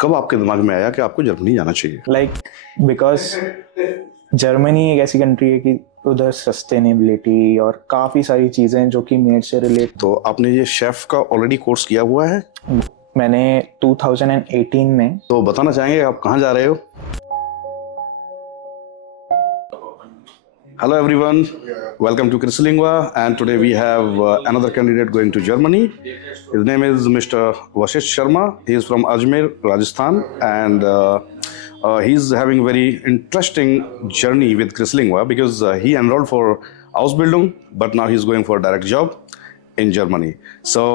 कब आपके दिमाग में आया कि आपको जर्मनी जाना चाहिए? बिकॉज जर्मनी एक ऐसी कंट्री है कि उधर सस्टेनेबिलिटी और काफ़ी सारी चीज़ें जो कि मेड से रिलेट। तो आपने ये शेफ का ऑलरेडी कोर्स किया हुआ है? मैंने 2018 में। तो बताना चाहेंगे आप कहाँ जा रहे हो? Hello everyone, welcome to Krislingua, and today we have another candidate going to Germany. His name is Mr. Vashish Sharma. He is from Ajmer, Rajasthan, and he's having very interesting journey with Krislingua because he enrolled for Ausbildung, but now he's going for a direct job in Germany. So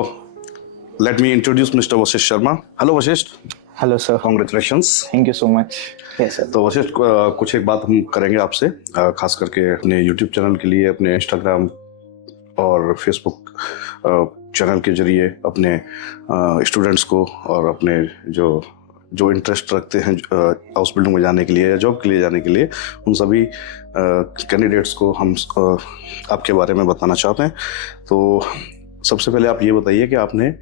let me introduce Mr. Vashish Sharma. Hello Vashish. Hello sir. Congratulations. Thank you so much. Yes sir. तो वशिष्ठ, कुछ एक बात हम करेंगे आपसे, खास करके अपने यूट्यूब चैनल के लिए, अपने इंस्टाग्राम और फेसबुक चैनल के जरिए अपने स्टूडेंट्स को और अपने जो इंटरेस्ट रखते हैं हाउसबिल्डिंग में जाने के लिए या जॉब के लिए जाने के लिए, उन सभी कैंडिडेट्स को हम आपके बारे में बताना चाहते हैं। तो सबसे पहले आप ये बताइए कि आपने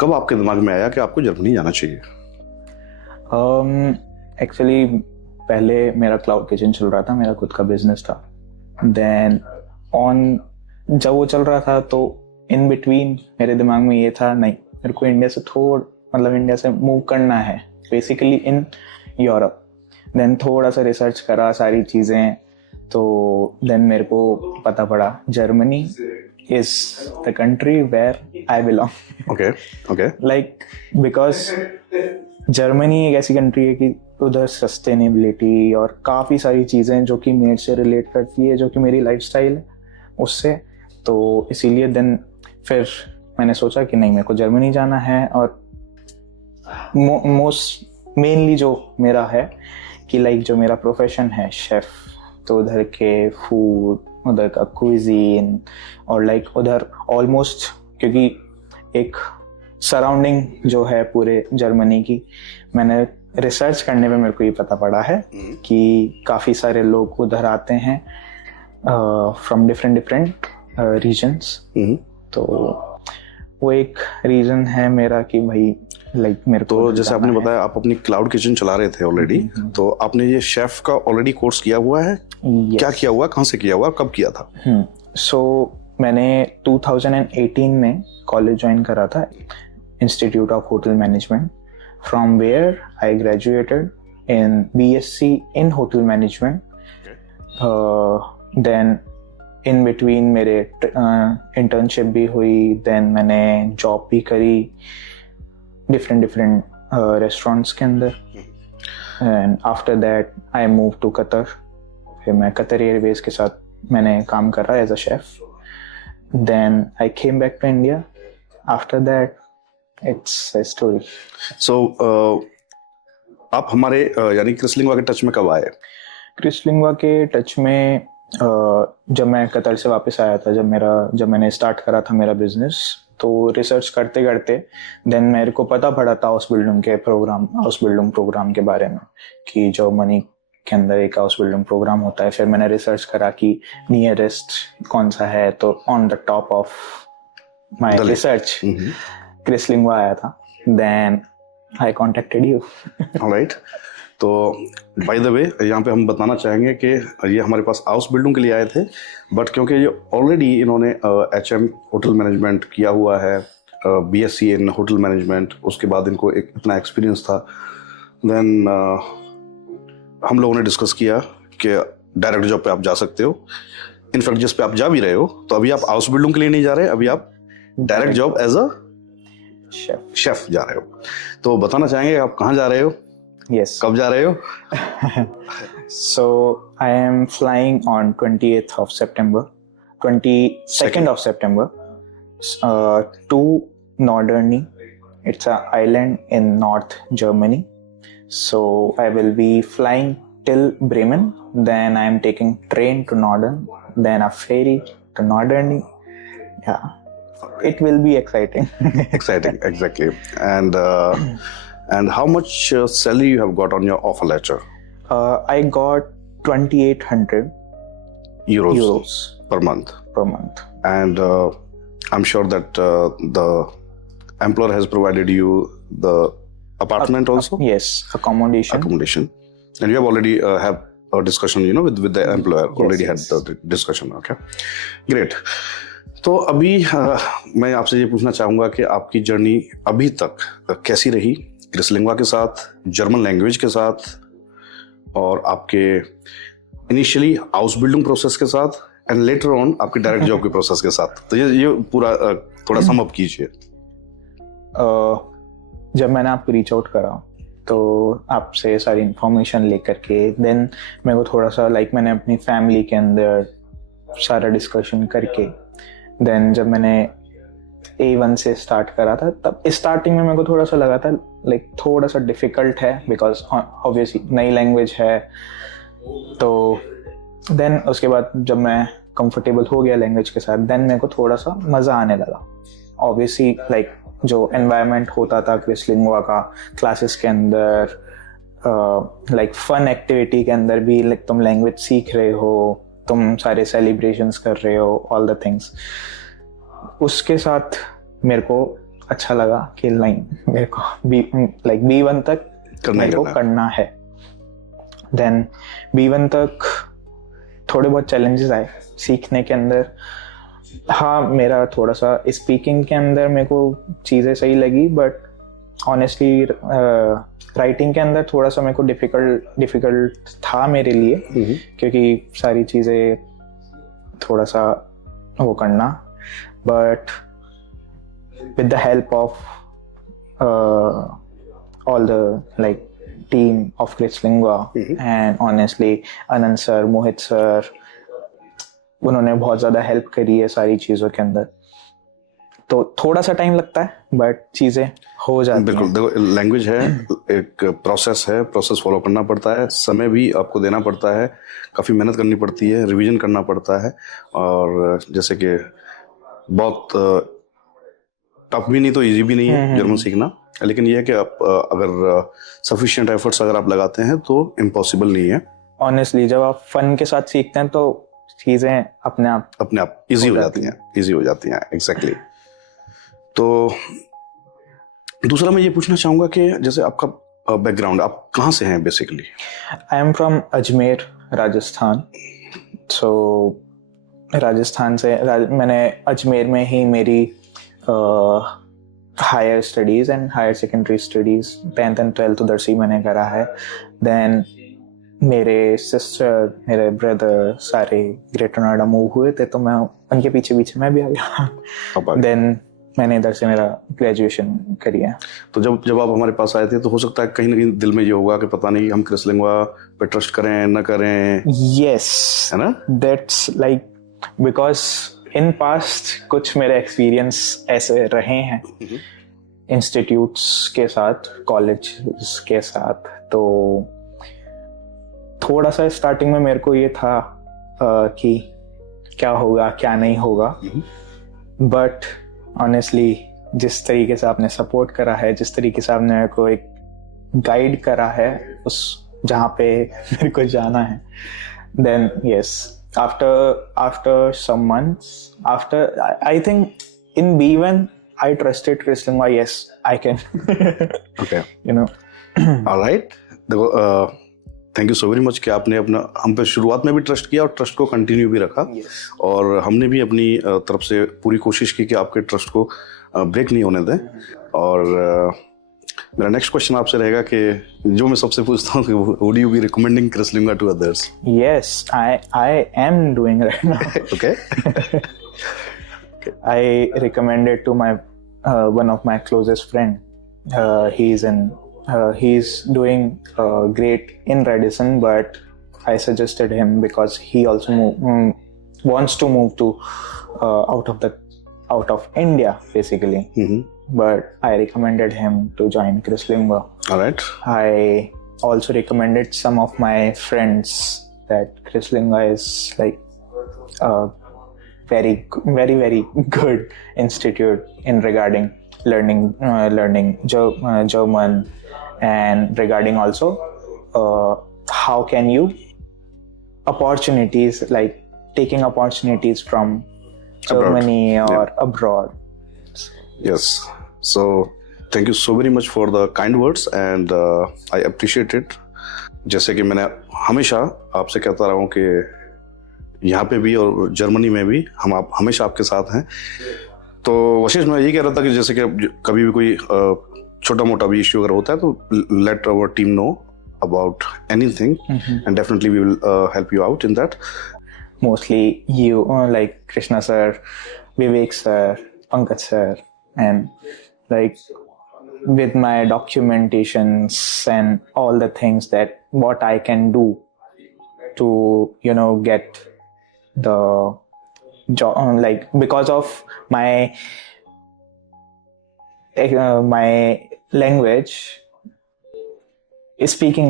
कब आपके दिमाग में आया कि आपको जर्मनी जाना चाहिए? एक्चुअली पहले मेरा क्लाउड किचन चल रहा था, मेरा खुद का बिजनेस था। देन जब वो चल रहा था तो इन बिटवीन मेरे दिमाग में ये था, नहीं मेरे को इंडिया से मूव करना है, बेसिकली इन यूरोप। देन थोड़ा सा रिसर्च करा सारी चीज़ें, तो देन मेरे को पता पड़ा Germany is the country where I belong. Okay. Because Germany एक ऐसी कंट्री है कि उधर सस्टेनेबिलिटी और काफ़ी सारी चीज़ें जो कि मेड से रिलेट करती है, जो कि मेरी लाइफस्टाइल है उससे। तो इसीलिए देन फिर मैंने सोचा कि नहीं, मेरे को जर्मनी जाना है। और मोस्ट मेनली जो मेरा है कि जो मेरा प्रोफेशन है शेफ़, तो उधर के फूड, उधर का क्विजीन और उधर ऑलमोस्ट, क्योंकि एक सराउंडिंग जो है पूरे जर्मनी की, मैंने रिसर्च करने में मेरे को ये पता पड़ा है कि काफ़ी सारे लोग उधर आते हैं फ्रॉम डिफरेंट रीजन्स। तो वो एक रीज़न है मेरा कि भाई मेरे को। तो जैसे आपने बताया आप अपनी क्लाउड किचन चला रहे थे ऑलरेडी, तो आपने ये शेफ का ऑलरेडी कोर्स किया हुआ है? Yes. क्या किया हुआ, कहाँ से किया हुआ, कब किया था? सो मैंने 2018 में कॉलेज ज्वाइन करा था, institute of hotel management, from where I graduated in BSc in hotel management. Then in between मेरे इंटर्नशिप भी हुई, देन मैंने जॉब भी करी डिफरेंट रेस्टोरेंट्स के अंदर। And after that I move to Qatar. फिर मैं कतर एयरवेज के साथ मैंने काम करा as a chef. Then I came back to India. After that it's a story. So आप हमारे यानी क्रिसलिंगवा के टच में कब आए? क्रिसलिंगवा के टच में जब मैं कतर से वापस आया था, जब मैंने स्टार्ट करा था मेरा बिजनेस, तो रिसर्च करते करते देन मेरे को पता पड़ा था हाउसबिल्डिंग प्रोग्राम के बारे में, कि जर्मनी के अंदर एक हाउसबिल्डिंग प्रोग्राम होता है। फिर मैंने रिसर्च करा कि नियरेस्ट कौन सा है, तो on the top of my research Crislingua आया था। Then I contacted you. Alright. तो बाय द वे यहाँ पे हम बताना चाहेंगे कि ये हमारे पास हाउस बिल्डिंग के लिए आए थे, बट क्योंकि ये ऑलरेडी इन्होंने HM होटल मैनेजमेंट किया हुआ है, BSc इन होटल मैनेजमेंट, उसके बाद इनको एक इतना एक्सपीरियंस था। देन हम लोगों ने डिस्कस किया कि डायरेक्ट जॉब पे आप जा सकते हो। इनफैक्ट जिस पे आप जा भी रहे हो, तो अभी आप हाउस बिल्डिंग के लिए नहीं जा रहे, अभी आप direct job as a chef जा रहे हो। तो बताना चाहेंगे आप कहाँ जा रहे हो? Yes. कब जा रहे हो? So I am flying on 28th of September, 22nd of September, to Norderney. It's an island in North Germany. So I will be flying till Bremen. Then I am taking train to Norden. Then a ferry to Norderney. Yeah, it will be exciting. Exciting, exactly. And how much salary you have got on your offer letter? I got 2,800 euros per month. And I'm sure that the employer has provided you the apartment also? Yes, accommodation. Accommodation. And you have already have a discussion, with the employer. Already yes. had the discussion. Okay, great. तो अभी मैं आपसे ये पूछना चाहूँगा कि आपकी journey अभी तक कैसी रही क्रिसलिंगवा के साथ, जर्मन लैंग्वेज के साथ, और आपके इनिशियली हाउस बिल्डिंग प्रोसेस के साथ, एंड लेटर ऑन आपके डायरेक्ट जॉब के प्रोसेस के साथ. तो ये पूरा थोड़ा सम अप कीजिए. जब मैंने आपको रीच आउट करा तो आपसे सारी इंफॉर्मेशन लेकर के देन मेरे को थोड़ा सा मैंने अपनी फैमिली के अंदर सारा डिस्कशन करके देन जब मैंने A1 से स्टार्ट करा था, तब स्टार्टिंग में मेरे को थोड़ा सा लगा था थोड़ा सा डिफिकल्ट है, बिकॉज ऑब्वियसली नई लैंग्वेज है. तो देन उसके बाद जब मैं कंफर्टेबल हो गया लैंग्वेज के साथ, देन मेरे को थोड़ा सा मज़ा आने लगा. ऑब्वियसली जो एनवायरनमेंट होता था क्रिसलिंगवा का क्लासेस के अंदर, फन एक्टिविटी के अंदर भी तुम लैंग्वेज सीख रहे हो, तुम सारे सेलिब्रेशंस कर रहे हो, ऑल द थिंग्स. उसके साथ मेरे को अच्छा लगा कि मेरे को B1 तक मेरे को करना है. देन B1 तक थोड़े बहुत चैलेंजेस आए सीखने के अंदर. हाँ, मेरा थोड़ा सा स्पीकिंग के अंदर मेरे को चीज़ें सही लगी, बट ऑनेस्टली राइटिंग के अंदर थोड़ा सा मेरे को डिफिकल्ट था मेरे लिए, क्योंकि सारी चीज़ें थोड़ा सा वो करना. But with the help of all the team of Crislingua and honestly Anant sir, Mohit sir, उन्होंने बहुत ज़्यादा हेल्प करी है सारी चीज़ों के अंदर. तो थोड़ा सा टाइम लगता है बट चीज़ें हो जाती हैं. बिल्कुल. देखो, लैंग्वेज है, एक प्रोसेस है, प्रोसेस फॉलो करना पड़ता है, समय भी आपको देना पड़ता है, काफ़ी मेहनत करनी पड़ती है, रिवीजन करना पड़ता है. और जैसे कि बहुत टफ भी नहीं तो इजी भी नहीं है जर्मन सीखना, लेकिन ये है कि आप अगर सफिशिएंट एफर्ट्स अगर आप लगाते हैं तो इम्पॉसिबल नहीं है. ऑनेस्टली जब आप फन के साथ सीखते हैं तो चीज़ें अपने आप इजी हो जाती हैं. एग्जैक्टली. तो दूसरा मैं ये पूछना चाहूँगा कि जैसे आपका बैकग्राउंड, आप कहाँ से हैं basically? I am from Ajmer, Rajasthan. So Rajasthan से मैंने अजमेर में ही मेरी higher studies and higher secondary studies 10th and 12th उधर से मैंने करा है. देन मेरे सिस्टर, मेरे ब्रदर सारे ग्रेटर नोएडा मूव हुए थे, तो मैं उनके पीछे मैं भी आ गया. देन मैंने इधर से मेरा ग्रेजुएशन करी है. तो जब आप हमारे पास आए थे तो हो सकता है कहीं ना कहीं दिल में ये होगा कि पता नहीं हम क्रिसलिंगवा पे ट्रस्ट करें न करें. यस, है ना? दैट्स बिकॉज इन पास्ट कुछ मेरे एक्सपीरियंस ऐसे रहे हैं इंस्टीट्यूट्स के साथ, कॉलेज के साथ. तो थोड़ा सा स्टार्टिंग में मेरे को ये था कि क्या होगा क्या नहीं होगा, बट ऑनेस्टली जिस तरीके से आपने सपोर्ट करा है, जिस तरीके से आपने मेरे को एक गाइड करा है उस जहाँ पे मेरे को जाना है, then yes, after some months, I think in B1 I trusted Cristlinwa. Yes, I can. Okay. All right. देखो, thank you so very much कि आपने हम पे शुरुआत में भी ट्रस्ट किया और ट्रस्ट को कंटिन्यू भी रखा. और हमने भी अपनी तरफ से पूरी कोशिश की कि आपके ट्रस्ट को ब्रेक नहीं होने दें. और मेरा नेक्स्ट क्वेश्चन आपसे रहेगा कि जो मैं सबसे पूछता हूँ कि would you be recommending Crislingua to others? Yes, I am doing right now. Okay. I recommended to my one of my closest friend. He's doing great in Radisson, but I suggested him because he also wants to move to out of India basically. But I recommended him to join Cristlinga. All right. I also recommended some of my friends that Cristlinga is very good institute in regarding learning German, and regarding also how can you opportunities taking opportunities from Germany or abroad. Yes. So thank you so very much for the kind words and I appreciate it. जैसे कि मैंने हमेशा आपसे कहता रहा हूँ कि यहाँ पे भी और जर्मनी में भी हम आप हमेशा आपके साथ हैं। तो वशिष्ठ, मैं यही कह रहा था कि जैसे कि कभी भी कोई छोटा मोटा भी इश्यू अगर होता है तो let our team know about anything and definitely we will help you out in that. Mostly you, like Krishna sir, Vivek sir, Pankaj sir, and like with my documentations and all the things that what I can do to, you know, get the job, like because of my my language, speaking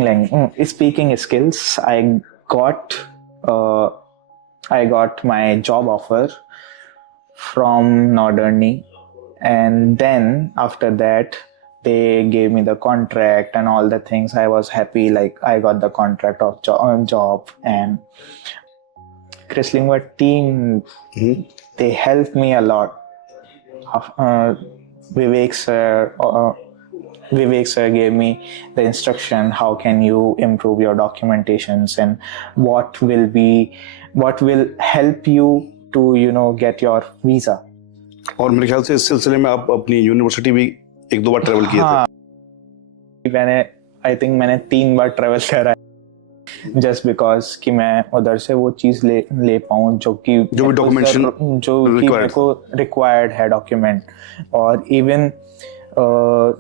skills, I got my job offer from Norderny, and then after that they gave me the contract and all the things. I was happy, like I got the contract of job, and Chrislingua team, they helped me a lot. Vivek sir gave me the instruction how can you improve your documentations and what will help you to, you know, get your visa. और मेरे ख्याल से इस सिलसिले में आप अपनी university भी एक दो बार ट्रेवल किए थे। मैंने 3 बार ट्रेवल करा है, जस्ट बिकॉज कि मैं उधर से वो चीज ले पाऊँ जो भी डॉक्यूमेंटेशन जो कि मेरे को रिक्वायर्ड है डॉक्यूमेंट। और इवन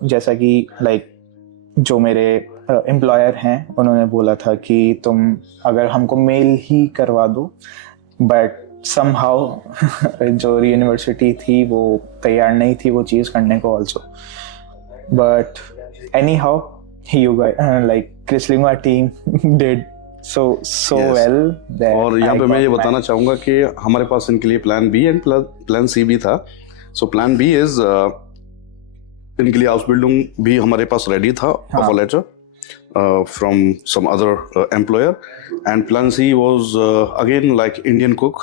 जैसा कि लाइक जो मेरे एम्प्लॉयर हैं उन्होंने बोला था कि तुम अगर हमको मेल ही करवा दो, बट समहाउ जो यूनिवर्सिटी थी वो तैयार नहीं थी वो चीज़ करने को also. But any how you like Crislingua team did so well that और यहाँ पे मैं ये बताना चाहूँगा कि हमारे पास इनके लिए plan B and plan C भी था। सो प्लान बी इज इनके लिए हाउस बिल्डिंग भी हमारे पास रेडी था, offer letter from some other employer, and plan C was again like Indian cook,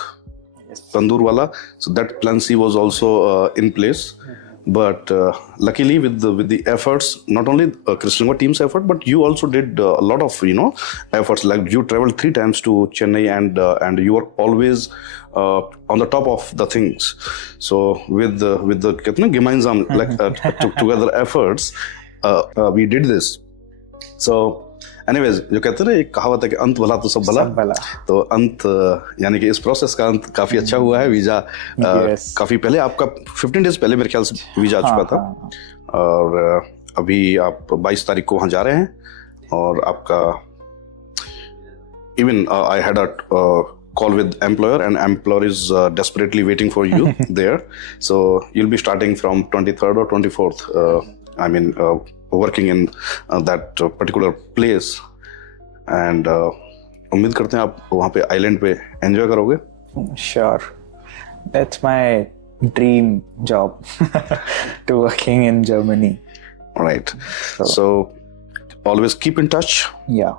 tandoor wala. So that plan C was also in place. But luckily with the efforts, not only Chrislingua team's effort, but you also did a lot of efforts. Like you traveled 3 times to Chennai, and you were always on the top of the things. So with the gemeinsam together efforts, we did this. So anyways, जो कहते हैं ना एक कहावत है कि अंत भला तो सब भला, तो अंत यानी कि इस प्रोसेस का अंत काफी अच्छा हुआ है। वीजा काफी पहले, आपका 15 डेज पहले मेरे ख्याल से वीजा आ चुका था, और अभी आप 22 तारीख को वहां जा रहे हैं, और आपका even I had a call with employer, and employer is desperately waiting for you there. So you'll be starting from 23rd or 24th. Working in that particular place, and उम्मीद करते हैं आप वहाँ पे आइलैंड पे एंजॉय करोगे। Sure, that's my dream job to working in Germany. Right. So always keep in touch. Yeah.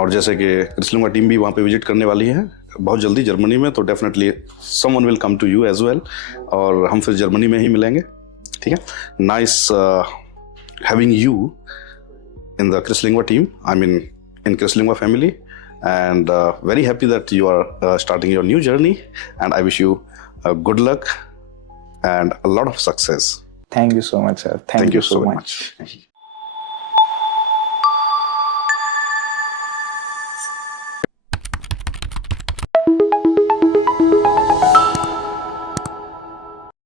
और जैसे कि क्रिसलिंगा टीम भी वहाँ पे विजिट करने वाली है बहुत जल्दी जर्मनी में, तो definitely someone will come to you as well, और हम फिर जर्मनी में ही मिलेंगे। ठीक है। Nice having you in the Chrislingua team, in Chrislingua family, and very happy that you are starting your new journey, and I wish you good luck and a lot of success. Thank you so much, sir. Thank you so much.